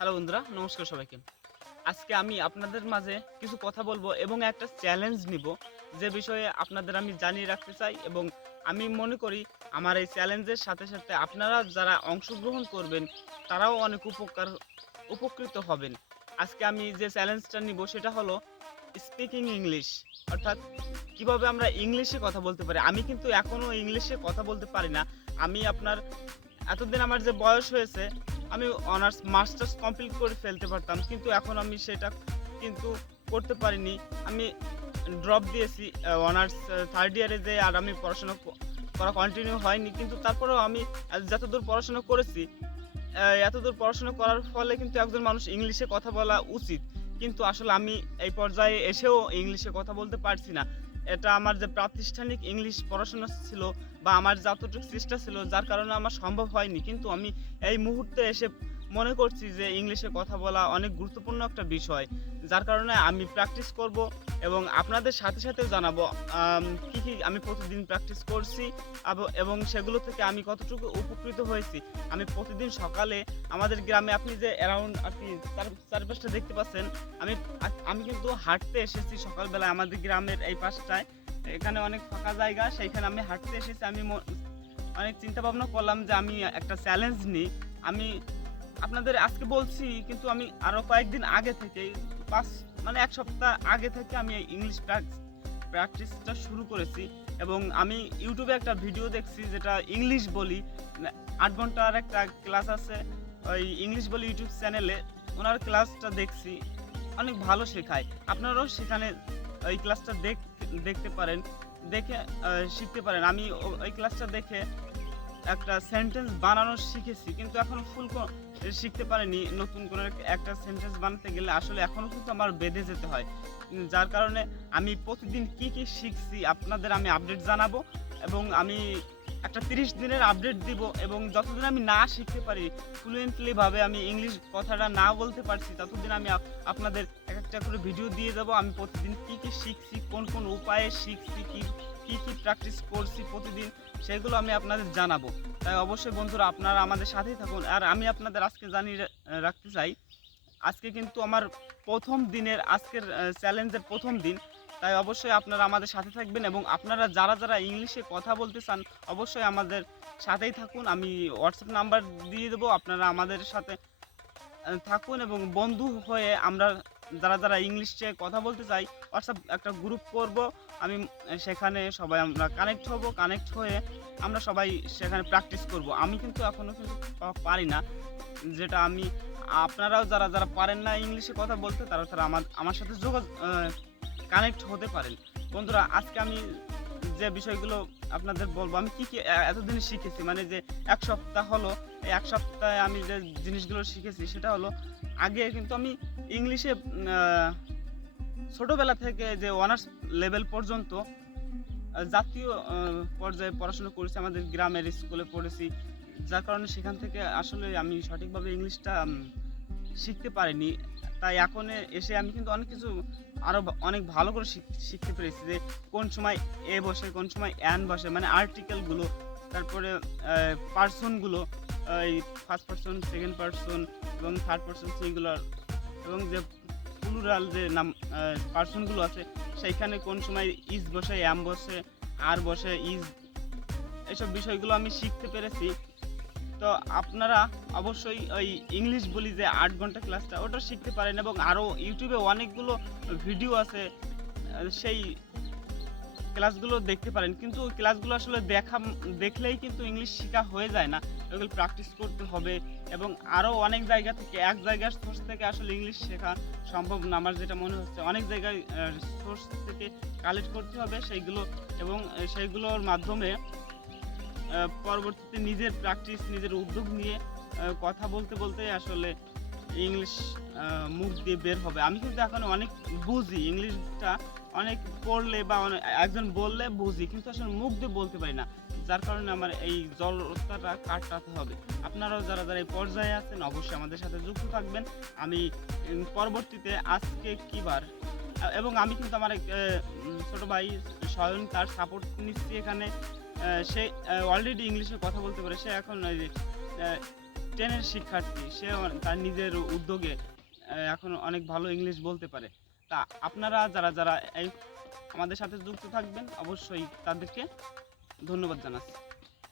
Hello বন্ধুরা, নমস্কার সবাইকে। আজকে আমি আপনাদের মাঝে কিছু কথা বলবো এবং একটা চ্যালেঞ্জ নিব, যে বিষয়ে আপনাদের আমি জানিয়ে রাখতে চাই। এবং আমি মনে করি আমার এই চ্যালেঞ্জের সাথে সাথে আপনারা যারা অংশগ্রহণ করবেন তারাও অনেক উপকৃত হবেন। আজকে আমি যে চ্যালেঞ্জটা নিব সেটা হলো স্পিকিং ইংলিশ, অর্থাৎ কিভাবে আমরা ইংলিশে কথা বলতে পারি। আমি কিন্তু এখনও ইংলিশে কথা বলতে পারি না। আমি আপনার এতদিন আমার যে বয়স হয়েছে, আমি অনার্স মাস্টার্স কমপ্লিট করে ফেলতে পারতাম, কিন্তু এখন আমি সেটা কিন্তু করতে পারিনি। আমি ড্রপ দিয়েছি অনার্স থার্ড ইয়ারে, যে আর আমি পড়াশোনা করা কন্টিনিউ হয়নি। কিন্তু তারপরেও আমি যতদূর পড়াশোনা করেছি, এতদূর পড়াশোনা করার ফলে কিন্তু একজন মানুষ ইংলিশে কথা বলা উচিত। কিন্তু আসলে আমি এই পর্যায়ে এসেও ইংলিশে কথা বলতে পারছি না। এটা আমার যে প্রাতিষ্ঠানিক ইংলিশ পড়াশোনা ছিল বা আমার যতটুকু চেষ্টা ছিল, যার কারণে আমার সম্ভব হয়নি। কিন্তু আমি এই মুহূর্তে এসে মনে করছি যে ইংলিশে কথা বলা অনেক গুরুত্বপূর্ণ একটা বিষয়। যার কারণে আমি প্র্যাকটিস করব এবং আপনাদের সাথে সাথেও জানাবো কী আমি প্রতিদিন প্র্যাকটিস করছি এবং সেগুলো থেকে আমি কতটুকু উপকৃত হয়েছি। আমি প্রতিদিন সকালে আমাদের গ্রামে, আপনি যে অ্যারাউন্ড আর কি চারপাশটা দেখতে পাচ্ছেন, আমি আমি কিন্তু হাঁটতে এসেছি সকালবেলায় আমাদের গ্রামের এই পাশটায়। এখানে অনেক ফাঁকা জায়গা, সেইখানে আমি হাঁটতে এসেছি। আমি অনেক চিন্তা ভাবনা করলাম যে আমি একটা চ্যালেঞ্জ নিই। আমি আপনাদের আজকে বলছি, কিন্তু আমি আরও কয়েকদিন আগে থেকেই, মানে 1 সপ্তাহ আগে থেকে আমি এই ইংলিশ প্র্যাকটিসটা শুরু করেছি। এবং আমি ইউটিউবে একটা ভিডিও দেখছি, যেটা ইংলিশ বলি 8 ঘন্টার একটা ক্লাস আছে, ওই ইংলিশ বলি ইউটিউব চ্যানেলে। ওনার ক্লাসটা দেখছি, অনেক ভালো শেখায়। আপনারাও সেখানে ওই ক্লাসটা দেখতে পারেন, দেখে শিখতে পারেন। আমি ওই ক্লাসটা দেখে একটা সেন্টেন্স বানানো শিখেছি, কিন্তু এখনো ফুল শিখতে পারিনি। নতুন কোনো একটা সেন্টেন্স বানাতে গেলে আসলে এখনো কিন্তু আমার বেঁধে যেতে হয়। যার কারণে আমি প্রতিদিন কি শিখছি আপনাদের আমি আপডেট জানাবো। এবং আমি একটা 30 দিনের আপডেট দিব, এবং যতদিন আমি না শিখতে পারি ফ্লুয়েন্টলি ভাবে, আমি ইংলিশ কথাটা না বলতে পারছি, ততদিন আমি আপনাদের একটা করে ভিডিও দিয়ে যাব। আমি প্রতিদিন কি শিখছি, কোন কোন উপায়ে শিখছি, কি প্র্যাকটিস করছি প্রতিদিন, সেগুলো আমি আপনাদের জানাবো। তাই অবশ্যই বন্ধুরা আপনারা আমাদের সাথেই থাকুন। আর আমি আপনাদের আজকে জানিয়ে রাখতে চাই, আজকে কিন্তু আমার প্রথম দিনের, আজকের চ্যালেঞ্জের প্রথম দিন। তাই অবশ্যই আপনারা আমাদের সাথে থাকবেন, এবং আপনারা যারা যারা ইংলিশে কথা বলতে চান অবশ্যই আমাদের সাথেই থাকুন। আমি হোয়াটসঅ্যাপ নাম্বার দিয়ে দেবো, আপনারা আমাদের সাথে থাকুন। এবং বন্ধু হয়ে আমরা যারা যারা ইংলিশে কথা বলতে চাই, হোয়াটসঅ্যাপ একটা গ্রুপ করব। আমি সেখানে সবাই আমরা কানেক্ট হয়ে আমরা সবাই সেখানে প্র্যাকটিস করব। আমি কিন্তু এখনও কিন্তু পারি না, যেটা আমি, আপনারাও যারা যারা পারেন না ইংলিশে কথা বলতে, তারা তারা আমার সাথে কানেক্ট হতে পারেন। বন্ধুরা, আজকে আমি যে বিষয়গুলো আপনাদের বলবো, আমি কি এতদিন শিখেছি, মানে যে 1 সপ্তাহ হলো, এই 1 সপ্তাহে আমি যে জিনিসগুলো শিখেছি সেটা হলো, আগে কিন্তু আমি ইংলিশে ছোটোবেলা থেকে যে অনার্স লেভেল পর্যন্ত জাতীয় পর্যায়ে পড়াশোনা করেছি, আমাদের গ্রামের স্কুলে পড়েছি। যার কারণে সেখান থেকে আসলে আমি সঠিকভাবে ইংলিশটা শিখতে পারিনি। তাই এখন এসে আমি কিন্তু অনেক কিছু আরও অনেক ভালো করে শিখতে পেরেছি, যে কোন সময় এ বসে, কোন সময় অ্যান বসে, মানে আর্টিকেলগুলো, তারপরে পার্সনগুলো, এই ফার্স্ট পার্সন, সেকেন্ড পার্সন এবং থার্ড পার্সন সিঙ্গুলার, এবং যে প্লুরাল যে নাম পার্সনগুলো আছে, সেইখানে কোন সময় ইজ বসে, অ্যাম বসে, আর বসে, ইজ, এইসব বিষয়গুলো আমি শিখতে পেরেছি। তো আপনারা অবশ্যই ওই ইংলিশ বলি যে 8 ঘন্টা ক্লাসটা, ওটা শিখতে পারেন। এবং আরও ইউটিউবে অনেকগুলো ভিডিও আছে, সেই ক্লাসগুলো দেখতে পারেন। কিন্তু ক্লাসগুলো আসলে দেখলেই কিন্তু ইংলিশ শেখা হয়ে যায় না, ওগুলো প্র্যাকটিস করতে হবে। এবং আরও অনেক জায়গা থেকে, এক জায়গার সোর্স থেকে আসলে ইংলিশ শেখা সম্ভব না, আমার যেটা মনে হচ্ছে। অনেক জায়গায় সোর্স থেকে কালেক্ট করতে হবে সেইগুলো, এবং সেইগুলোর মাধ্যমে পরবর্তীতে নিজের প্র্যাকটিস, নিজের উদ্যোগ নিয়ে কথা বলতে বলতে আসলে ইংলিশ মুখ দিয়ে বের হবে। আমি কিন্তু এখন অনেক বুঝি ইংলিশটা, অনেক পড়লে বা একজন বললে বুঝি, কিন্তু আসলে মুখ দিয়ে বলতে পারি না। যার কারণে আমার এই জড়তাটা কাটাতে হবে। আপনারাও যারা যারা এই পর্যায়ে আছেন অবশ্যই আমাদের সাথে যুক্ত থাকবেন। আমি পরবর্তীতে, আজকে কী বার, এবং আমি কিন্তু আমার এক ছোটো ভাই স্বয়ং, তার সাপোর্ট নিচ্ছি এখানে। সে অলরেডি ইংলিশে কথা বলতে পারে। সে এখন 10-এর শিক্ষার্থী, সে তার নিজের উদ্যোগে এখন অনেক ভালো ইংলিশ বলতে পারে। তা আপনারা যারা যারা এই আমাদের সাথে যুক্ত থাকবেন অবশ্যই তাদেরকে ধন্যবাদ জানাচ্ছি।